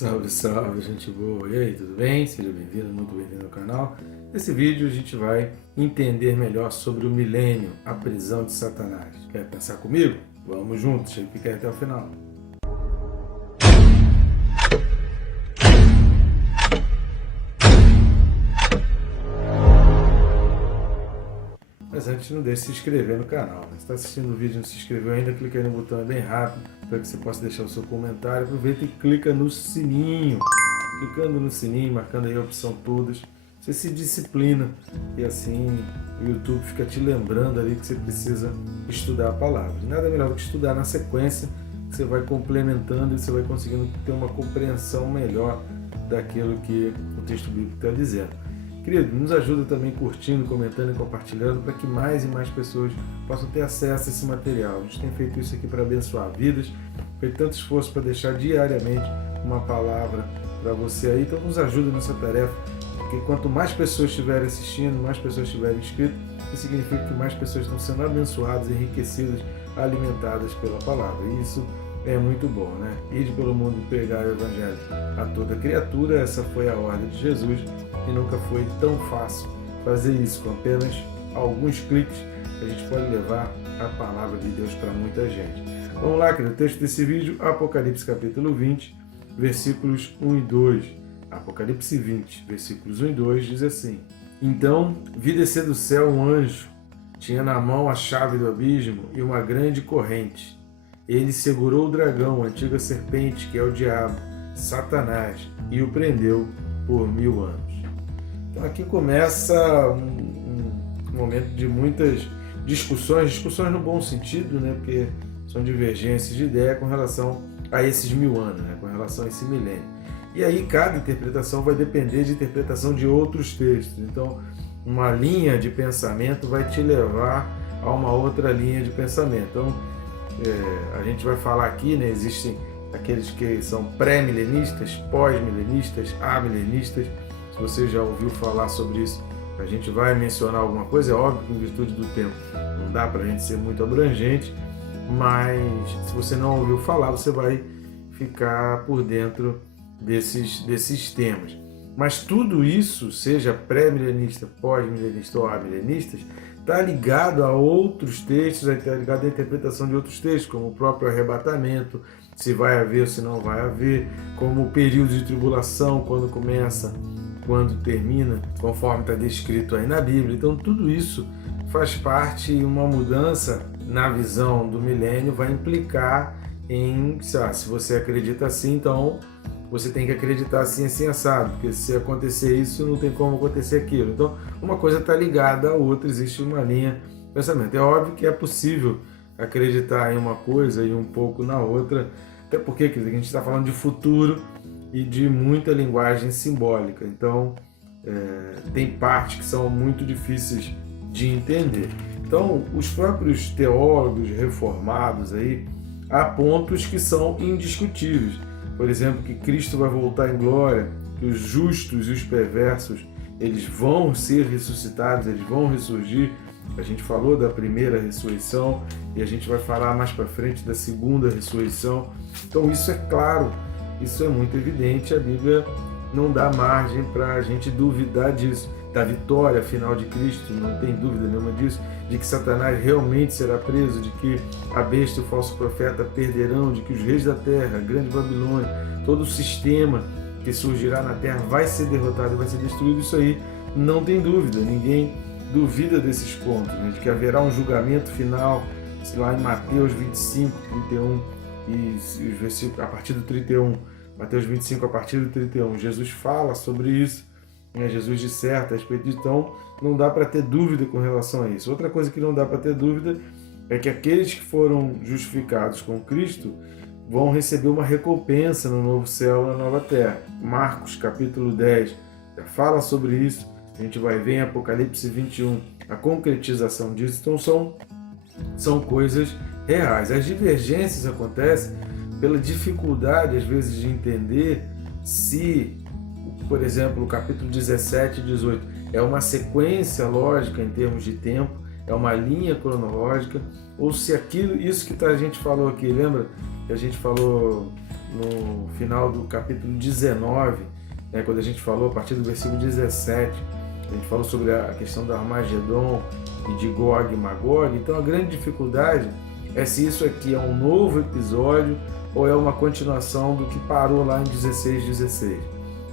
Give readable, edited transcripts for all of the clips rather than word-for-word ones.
Salve, salve, gente boa! E aí, tudo bem? Seja bem-vindo, muito bem-vindo ao canal. Nesse vídeo a gente vai entender melhor sobre o milênio, a prisão de Satanás. Quer pensar comigo? Vamos juntos, fica aí até o final. Mas antes, não deixe de se inscrever no canal. Se está assistindo o vídeo e não se inscreveu ainda, clica aí no botão, é bem rápido, para que você possa deixar o seu comentário. Aproveita e clica no sininho. Clicando no sininho, marcando aí a opção todas, você se disciplina e assim o YouTube fica te lembrando ali que você precisa estudar a palavra. Nada melhor do que estudar na sequência, que você vai complementando e você vai conseguindo ter uma compreensão melhor daquilo que o texto bíblico está dizendo. Querido, nos ajuda também curtindo, comentando e compartilhando para que mais e mais pessoas possam ter acesso a esse material. A gente tem feito isso aqui para abençoar vidas, feito tanto esforço para deixar diariamente uma palavra para você aí, então nos ajuda nessa tarefa, porque quanto mais pessoas estiverem assistindo, mais pessoas estiverem inscritas, isso significa que mais pessoas estão sendo abençoadas, enriquecidas, alimentadas pela palavra, e isso é muito bom, né? Ide pelo mundo e pregar o evangelho a toda criatura, essa foi a ordem de Jesus, e nunca foi tão fácil fazer isso, com apenas alguns cliques, a gente pode levar a palavra de Deus para muita gente. Vamos lá, querido, o texto desse vídeo, Apocalipse capítulo 20, versículos 1 e 2. Apocalipse 20, versículos 1 e 2 diz assim: Então vi descer do céu um anjo, tinha na mão a chave do abismo e uma grande corrente. Ele segurou o dragão, a antiga serpente, que é o diabo, Satanás, e o prendeu por 1000 anos. Então aqui começa um momento de muitas discussões no bom sentido, né? Porque são divergências de ideia com relação a esses 1000 anos, né? Com relação a esse milênio. E aí cada interpretação vai depender de interpretação de outros textos. Então uma linha de pensamento vai te levar a uma outra linha de pensamento. Então a gente vai falar aqui, né? Existem aqueles que são pré-milenistas, pós-milenistas, amilenistas. Se você já ouviu falar sobre isso, a gente vai mencionar alguma coisa. É óbvio que em virtude do tempo não dá para a gente ser muito abrangente, mas se você não ouviu falar, você vai ficar por dentro desses temas. Mas tudo isso, seja pré-milenista, pós-milenista ou amilenistas, está ligado a outros textos, está ligado à interpretação de outros textos, como o próprio arrebatamento, se vai haver ou se não vai haver, como o período de tribulação, quando começa, quando termina, conforme está descrito aí na Bíblia. Então tudo isso faz parte de uma mudança na visão do milênio, vai implicar em, se você acredita assim, então você tem que acreditar assim, assim, assado, porque se acontecer isso, não tem como acontecer aquilo. Então, uma coisa está ligada à outra, existe uma linha de pensamento. É óbvio que é possível acreditar em uma coisa e um pouco na outra, até porque a gente está falando de futuro e de muita linguagem simbólica. Então, tem partes que são muito difíceis de entender. Então, os próprios teólogos reformados aí, há pontos que são indiscutíveis. Por exemplo, que Cristo vai voltar em glória, que os justos e os perversos, eles vão ser ressuscitados, eles vão ressurgir. A gente falou da primeira ressurreição e a gente vai falar mais para frente da segunda ressurreição. Então isso é claro, isso é muito evidente, a Bíblia não dá margem para a gente duvidar disso, da vitória final de Cristo, não tem dúvida nenhuma disso, de que Satanás realmente será preso, de que a besta e o falso profeta perderão, de que os reis da terra, a grande Babilônia, todo o sistema que surgirá na terra vai ser derrotado e vai ser destruído. Isso aí não tem dúvida, ninguém duvida desses pontos, né? De que haverá um julgamento final, lá em Mateus 25, 31 e os versículos, a partir do 31, Mateus 25 a partir do 31, Jesus fala sobre isso. Jesus disserta a respeito disso, então não dá para ter dúvida com relação a isso. Outra coisa que não dá para ter dúvida é que aqueles que foram justificados com Cristo vão receber uma recompensa no novo céu e na nova terra. Marcos capítulo 10 já fala sobre isso, a gente vai ver em Apocalipse 21 a concretização disso. Então são coisas reais. As divergências acontecem pela dificuldade às vezes de entender se, por exemplo, o capítulo 17 e 18 é uma sequência lógica em termos de tempo, é uma linha cronológica, ou se isso que a gente falou aqui, lembra que a gente falou no final do capítulo 19, né, quando a gente falou, a partir do versículo 17, a gente falou sobre a questão do Armagedon e de Gog e Magog. Então a grande dificuldade é se isso aqui é um novo episódio ou é uma continuação do que parou lá em 16:16.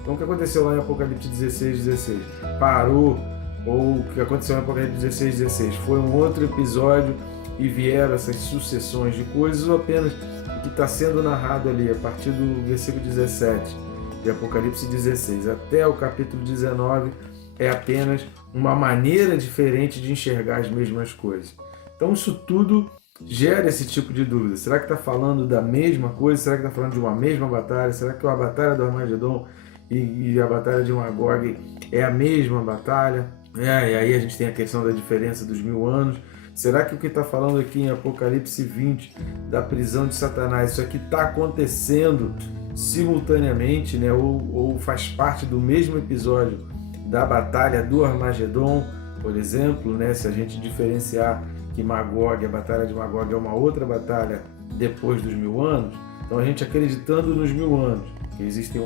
Então o que aconteceu lá em Apocalipse 16:16 parou, ou o que aconteceu em Apocalipse 16:16 foi um outro episódio e vieram essas sucessões de coisas, ou apenas o que está sendo narrado ali a partir do versículo 17 de Apocalipse 16 até o capítulo 19 é apenas uma maneira diferente de enxergar as mesmas coisas. Então isso tudo gera esse tipo de dúvida. Será que está falando da mesma coisa? Será que está falando de uma mesma batalha? Será que a batalha do Armagedon e a batalha de Magog é a mesma batalha? E aí a gente tem a questão da diferença dos 1000 anos. Será que o que está falando aqui em Apocalipse 20 da prisão de Satanás, isso aqui está acontecendo simultaneamente, né? Ou faz parte do mesmo episódio da batalha do Armagedon, por exemplo, né? Se a gente diferenciar que Magog, a batalha de Magog é uma outra batalha depois dos 1000 anos, então a gente acreditando nos 1000 anos, que existem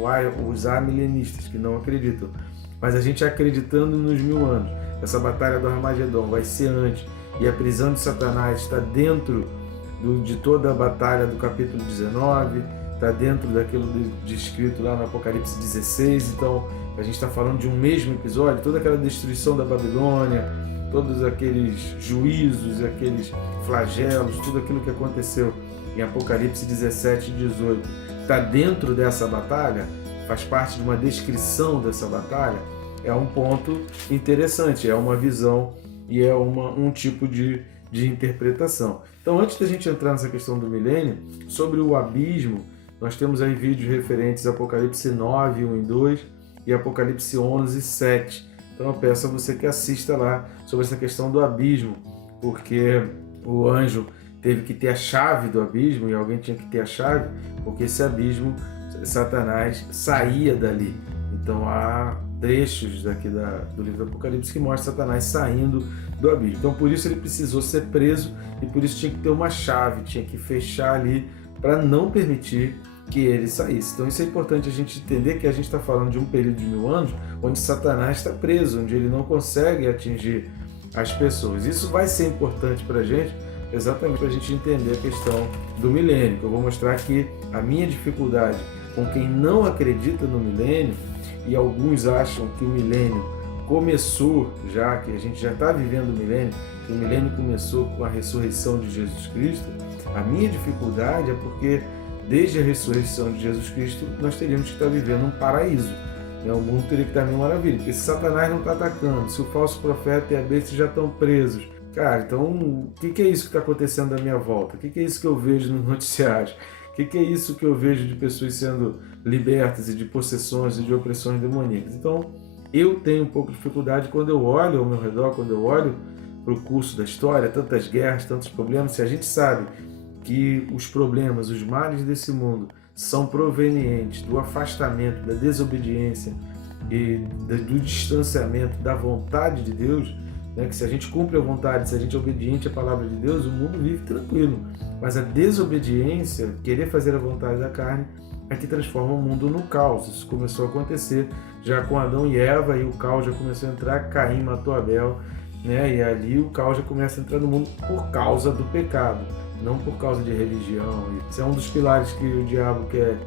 os amilenistas que não acreditam, mas a gente acreditando nos 1000 anos, essa batalha do Armagedon vai ser antes, e a prisão de Satanás está dentro de toda a batalha do capítulo 19, está dentro daquilo descrito lá no Apocalipse 16, então a gente está falando de um mesmo episódio, toda aquela destruição da Babilônia, todos aqueles juízos, aqueles flagelos, tudo aquilo que aconteceu em Apocalipse 17 e 18, está dentro dessa batalha, faz parte de uma descrição dessa batalha, é um ponto interessante, é uma visão e é um tipo de interpretação. Então, antes da gente entrar nessa questão do milênio, sobre o abismo, nós temos aí vídeos referentes a Apocalipse 9, 1 e 2 e Apocalipse 11, 7. Então eu peço a você que assista lá sobre essa questão do abismo, porque o anjo teve que ter a chave do abismo e alguém tinha que ter a chave, porque esse abismo, Satanás saía dali. Então há trechos daqui do livro do Apocalipse que mostram Satanás saindo do abismo. Então por isso ele precisou ser preso e por isso tinha que ter uma chave, tinha que fechar ali para não permitir que ele saísse. Então isso é importante a gente entender, que a gente está falando de um período de 1000 anos onde Satanás está preso, onde ele não consegue atingir as pessoas. Isso vai ser importante para a gente, exatamente para a gente entender a questão do milênio, que eu vou mostrar aqui a minha dificuldade com quem não acredita no milênio, e alguns acham que o milênio começou já, que a gente já está vivendo o milênio, que o milênio começou com a ressurreição de Jesus Cristo. A minha dificuldade é porque desde a ressurreição de Jesus Cristo nós teríamos que estar vivendo um paraíso, né? O mundo teria que estar mil maravilha, porque se Satanás não está atacando, se o falso profeta e a besta já estão presos, cara, então o que é isso que está acontecendo à minha volta? O que é isso que eu vejo nos noticiários? O que é isso que eu vejo de pessoas sendo libertas e de possessões e de opressões demoníacas? Então, eu tenho um pouco de dificuldade quando eu olho ao meu redor, quando eu olho para o curso da história, tantas guerras, tantos problemas. Se a gente sabe que os problemas, os males desse mundo são provenientes do afastamento, da desobediência e do distanciamento da vontade de Deus, né? Que se a gente cumpre a vontade, se a gente é obediente à palavra de Deus, o mundo vive tranquilo. Mas a desobediência, querer fazer a vontade da carne, é que transforma o mundo no caos. Isso começou a acontecer já com Adão e Eva, e o caos já começou a entrar, Caim matou Abel, né? E ali o caos já começa a entrar no mundo por causa do pecado, não por causa de religião. Isso é um dos pilares que o diabo quer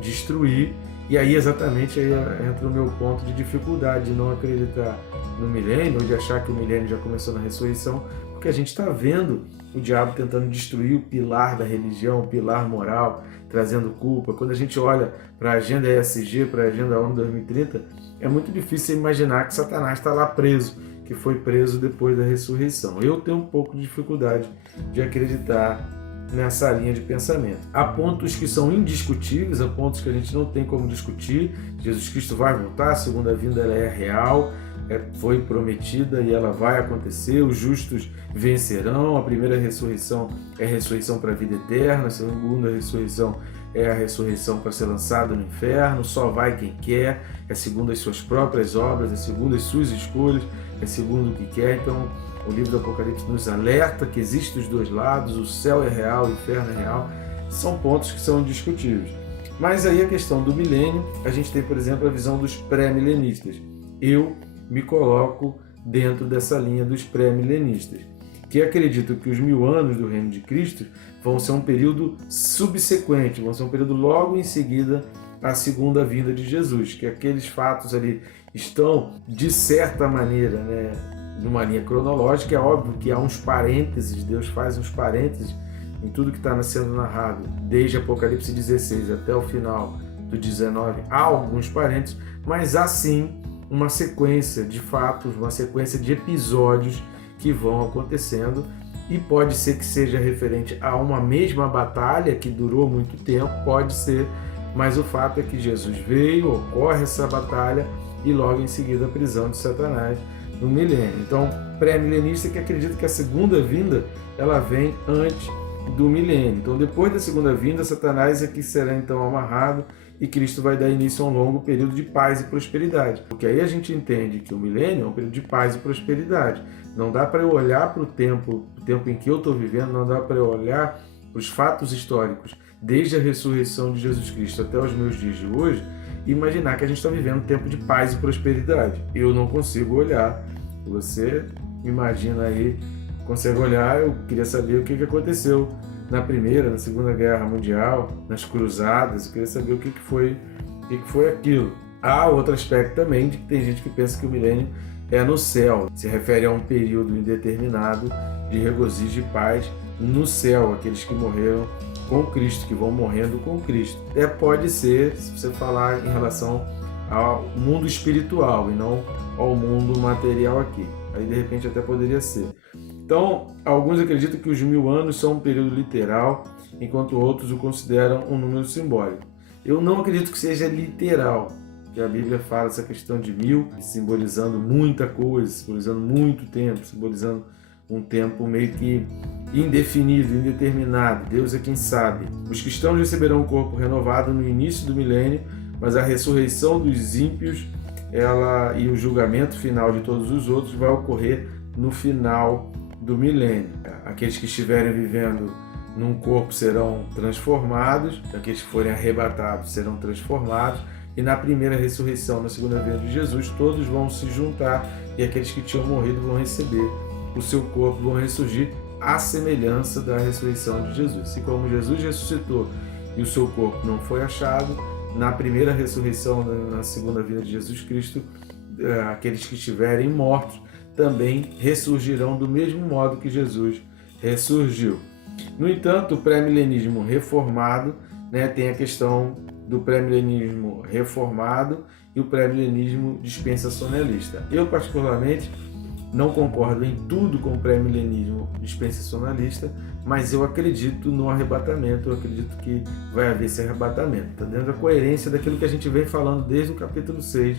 destruir, e aí exatamente aí entra o meu ponto de dificuldade de não acreditar no milênio, ou de achar que o milênio já começou na ressurreição, porque a gente está vendo o diabo tentando destruir o pilar da religião, o pilar moral, trazendo culpa. Quando a gente olha para a agenda ESG, para a agenda ONU 2030, é muito difícil imaginar que Satanás está lá preso, que foi preso depois da ressurreição. Eu tenho um pouco de dificuldade de acreditar nessa linha de pensamento. Há pontos que são indiscutíveis, há pontos que a gente não tem como discutir. Jesus Cristo vai voltar, a segunda vinda ela é real, foi prometida e ela vai acontecer, os justos vencerão, a primeira ressurreição é a ressurreição para a vida eterna, a segunda ressurreição é a ressurreição para ser lançado no inferno, só vai quem quer, é segundo as suas próprias obras, é segundo as suas escolhas, é segundo o que quer. Então o livro do Apocalipse nos alerta que existem os dois lados, o céu é real, o inferno é real, são pontos que são indiscutíveis. Mas aí a questão do milênio, a gente tem, por exemplo, a visão dos pré-milenistas. Eu me coloco dentro dessa linha dos pré-milenistas, que acreditam que os 1000 anos do reino de Cristo vão ser um período subsequente, vão ser um período logo em seguida à segunda vinda de Jesus, que aqueles fatos ali estão, de certa maneira, numa linha cronológica. É óbvio que há uns parênteses, Deus faz uns parênteses em tudo que está sendo narrado, desde Apocalipse 16 até o final do 19, há alguns parênteses, mas há sim uma sequência de fatos, uma sequência de episódios que vão acontecendo, e pode ser que seja referente a uma mesma batalha que durou muito tempo, pode ser, mas o fato é que Jesus veio, ocorre essa batalha e logo em seguida a prisão de Satanás no milênio. Então, pré-milenista que acredita que a segunda vinda ela vem antes do milênio. Então, depois da segunda vinda, Satanás é que será então amarrado e Cristo vai dar início a um longo período de paz e prosperidade. Porque aí a gente entende que o milênio é um período de paz e prosperidade. Não dá para eu olhar para o tempo em que eu estou vivendo, não dá para eu olhar para os fatos históricos, desde a ressurreição de Jesus Cristo até os meus dias de hoje, e imaginar que a gente está vivendo um tempo de paz e prosperidade. Eu não consigo olhar. Você imagina aí, consegue olhar. Eu queria saber o que aconteceu na Primeira, na Segunda Guerra Mundial, nas Cruzadas. Eu queria saber o que foi aquilo. Há outro aspecto também, de que tem gente que pensa que o milênio é no céu. Se refere a um período indeterminado de regozijo e paz no céu, aqueles que morreram com Cristo, que vão morrendo com Cristo. Pode ser, se você falar em relação ao mundo espiritual e não ao mundo material aqui. Aí de repente até poderia ser. Então, alguns acreditam que os 1000 anos são um período literal, enquanto outros o consideram um número simbólico. Eu não acredito que seja literal, que a Bíblia fala essa questão de 1000, simbolizando muita coisa, simbolizando muito tempo, simbolizando um tempo meio que indefinido, indeterminado. Deus é quem sabe. Os cristãos receberão um corpo renovado no início do milênio, mas a ressurreição dos ímpios e o julgamento final de todos os outros vai ocorrer no final do milênio. Aqueles que estiverem vivendo num corpo serão transformados, aqueles que forem arrebatados serão transformados, e na primeira ressurreição, na segunda vinda de Jesus, todos vão se juntar e aqueles que tinham morrido vão receber o seu corpo, vão ressurgir à semelhança da ressurreição de Jesus. Se como Jesus ressuscitou e o seu corpo não foi achado, na primeira ressurreição, na segunda vinda de Jesus Cristo, aqueles que estiverem mortos também ressurgirão do mesmo modo que Jesus ressurgiu. No entanto, o pré-milenismo reformado, tem a questão do pré-milenismo reformado e o pré-milenismo dispensacionalista. Eu, particularmente, não concordo em tudo com o pré-milenismo dispensacionalista, mas eu acredito no arrebatamento, eu acredito que vai haver esse arrebatamento. Está dentro da coerência daquilo que a gente vem falando desde o capítulo 6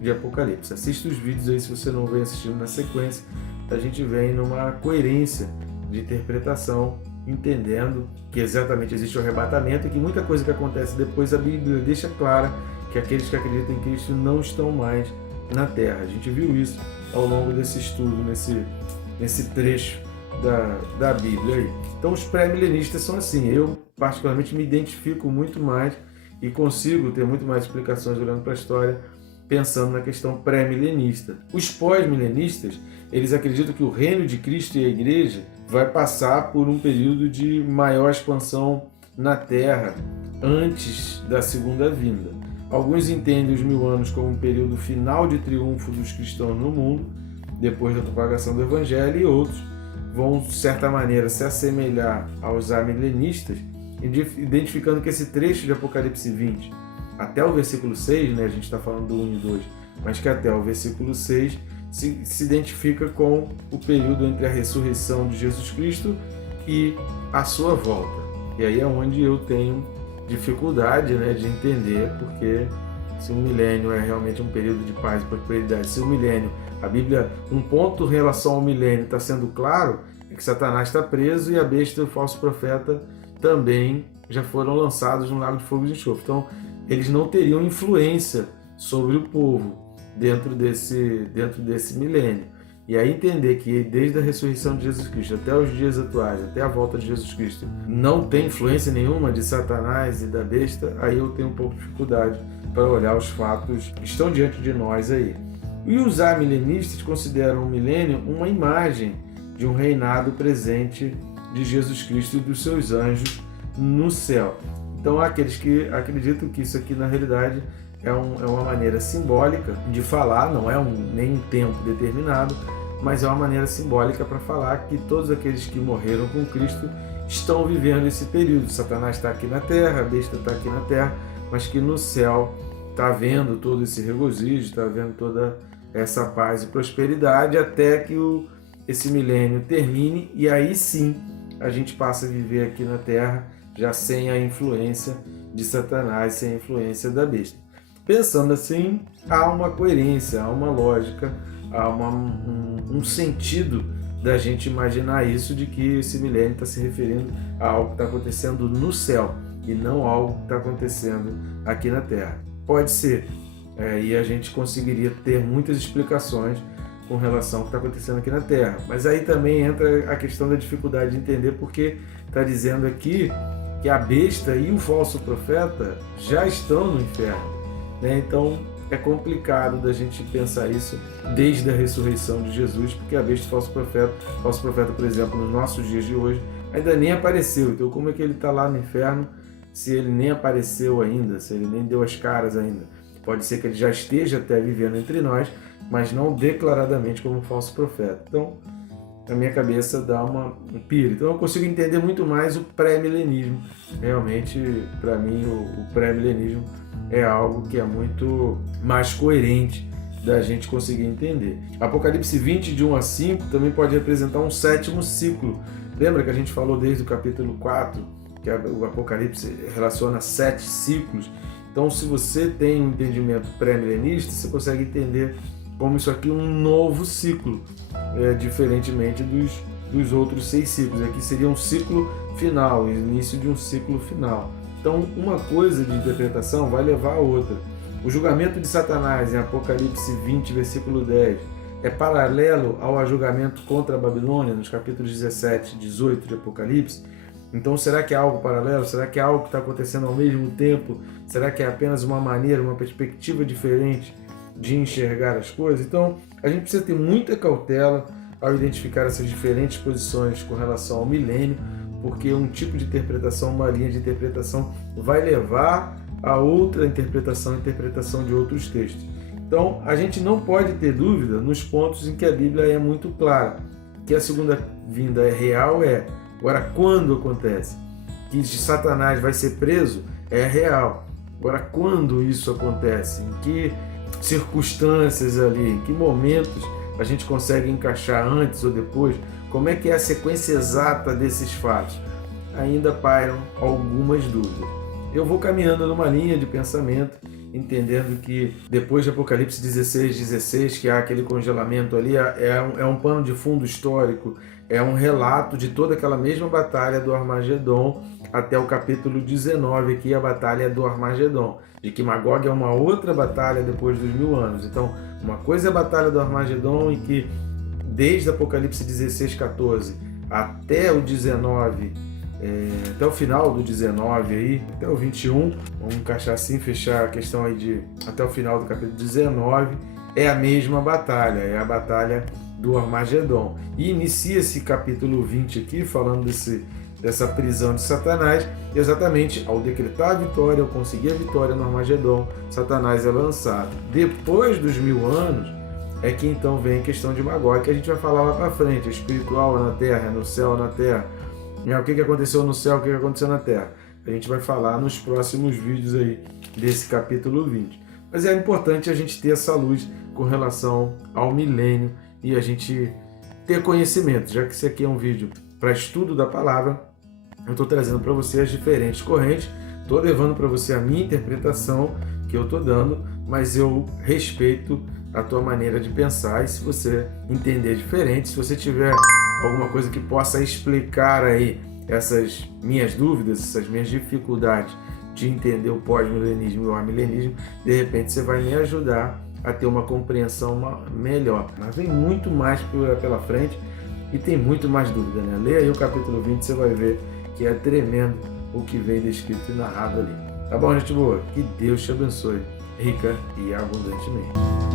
de Apocalipse. Assista os vídeos aí se você não vem assistindo na sequência. A gente vem numa coerência de interpretação, entendendo que exatamente existe o arrebatamento e que muita coisa que acontece depois a Bíblia deixa clara que aqueles que acreditam em Cristo não estão mais na Terra. A gente viu isso ao longo desse estudo, nesse trecho da Bíblia aí. Então os pré-milenistas são assim. Eu particularmente me identifico muito mais e consigo ter muito mais explicações olhando para a história, pensando na questão pré-milenista. Os pós-milenistas, eles acreditam que o reino de Cristo e a igreja vai passar por um período de maior expansão na Terra antes da segunda vinda. Alguns entendem os 1000 anos como um período final de triunfo dos cristãos no mundo, depois da propagação do Evangelho, e outros vão, de certa maneira, se assemelhar aos amilenistas, identificando que esse trecho de Apocalipse 20, até o versículo 6, a gente está falando do 1 e 2, mas que até o versículo 6 se identifica com o período entre a ressurreição de Jesus Cristo e a sua volta. E aí é onde eu tenho dificuldade de entender, porque se o milênio é realmente um período de paz e prosperidade, se o milênio, a Bíblia, um ponto em relação ao milênio está sendo claro, é que Satanás está preso e a besta e o falso profeta também já foram lançados no lago de fogo e enxofre. Então, eles não teriam influência sobre o povo dentro desse milênio. E aí entender que desde a ressurreição de Jesus Cristo até os dias atuais, até a volta de Jesus Cristo, não tem influência nenhuma de Satanás e da besta, aí eu tenho um pouco de dificuldade para olhar os fatos que estão diante de nós aí. E os amilenistas consideram o milênio uma imagem de um reinado presente de Jesus Cristo e dos seus anjos no céu. Então há aqueles que acreditam que isso aqui na realidade é uma maneira simbólica de falar, não é nem um tempo determinado, mas é uma maneira simbólica para falar que todos aqueles que morreram com Cristo estão vivendo esse período. Satanás está aqui na terra, a besta está aqui na terra, mas que no céu está vendo todo esse regozijo, está vendo toda essa paz e prosperidade até que esse milênio termine, e aí sim a gente passa a viver aqui na terra já sem a influência de Satanás, sem a influência da besta. Pensando assim, há uma coerência, há uma lógica, há um sentido da gente imaginar isso, de que esse milênio está se referindo a algo que está acontecendo no céu e não algo que está acontecendo aqui na terra. Pode ser, e a gente conseguiria ter muitas explicações com relação ao que está acontecendo aqui na terra. Mas aí também entra a questão da dificuldade de entender, porque está dizendo aqui que a besta e o falso profeta já estão no inferno, né? Então é complicado da gente pensar isso desde a ressurreição de Jesus, porque a besta e o falso profeta, por exemplo, nos nossos dias de hoje, ainda nem apareceu. Então como é que ele está lá no inferno se ele nem apareceu ainda, se ele nem deu as caras ainda? Pode ser que ele já esteja até vivendo entre nós, mas não declaradamente como falso profeta. Então, na minha cabeça dá um piro. Então eu consigo entender muito mais o pré-milenismo. Realmente, para mim, o pré-milenismo é algo que é muito mais coerente da gente conseguir entender. Apocalipse 20, de 1 a 5, também pode representar um sétimo ciclo. Lembra que a gente falou desde o capítulo 4, que o Apocalipse relaciona 7 ciclos? Então, se você tem um entendimento pré-milenista, você consegue entender como isso aqui é um novo ciclo, diferentemente dos outros 6 ciclos. Aqui seria um ciclo final, o início de um ciclo final. Então, uma coisa de interpretação vai levar a outra. O julgamento de Satanás, em Apocalipse 20, versículo 10, é paralelo ao julgamento contra a Babilônia, nos capítulos 17 e 18 de Apocalipse. Então, será que é algo paralelo? Será que é algo que está acontecendo ao mesmo tempo? Será que é apenas uma maneira, uma perspectiva diferente de enxergar as coisas? Então, a gente precisa ter muita cautela ao identificar essas diferentes posições com relação ao milênio, porque um tipo de interpretação, uma linha de interpretação, vai levar a outra interpretação de outros textos. Então, a gente não pode ter dúvida nos pontos em que a Bíblia é muito clara, que a segunda vinda é real, Agora, quando acontece? Que Satanás vai ser preso? É real. Agora, quando isso acontece? Em que circunstâncias ali? Em que momentos a gente consegue encaixar antes ou depois? Como é que é a sequência exata desses fatos? Ainda pairam algumas dúvidas. Eu vou caminhando numa linha de pensamento, entendendo que depois de Apocalipse 16, que há aquele congelamento ali, é um pano de fundo histórico, é um relato de toda aquela mesma batalha do Armagedon até o capítulo 19, aqui a batalha do Armagedon, de que Magog é uma outra batalha depois dos 1000 anos. Então, uma coisa é a batalha do Armagedon, em que desde Apocalipse 16, 14 até o 19, até o final do 19 aí, até o 21, vamos encaixar assim, fechar a questão aí até o final do capítulo 19, é a mesma batalha, é a batalha do Armagedon. E inicia-se capítulo 20 aqui, falando dessa prisão de Satanás, exatamente ao decretar a vitória, ao conseguir a vitória no Armagedon, Satanás é lançado. Depois dos 1000 anos, é que então vem a questão de Magog, que a gente vai falar lá para frente, espiritual na terra, no céu na terra. O que aconteceu no céu, o que aconteceu na terra. A gente vai falar nos próximos vídeos aí desse capítulo 20. Mas é importante a gente ter essa luz com relação ao milênio e a gente ter conhecimento, já que esse aqui é um vídeo para estudo da palavra, eu estou trazendo para você as diferentes correntes, estou levando para você a minha interpretação que eu estou dando, mas eu respeito a tua maneira de pensar, e se você entender diferente, se você tiver alguma coisa que possa explicar aí essas minhas dúvidas, essas minhas dificuldades de entender o pós-milenismo e o amilenismo, de repente você vai me ajudar a ter uma compreensão melhor. Mas vem muito mais pela frente e tem muito mais dúvida, né? Leia aí o capítulo 20, você vai ver que é tremendo o que vem descrito e narrado ali. Tá bom, gente boa? Que Deus te abençoe, rica e abundantemente.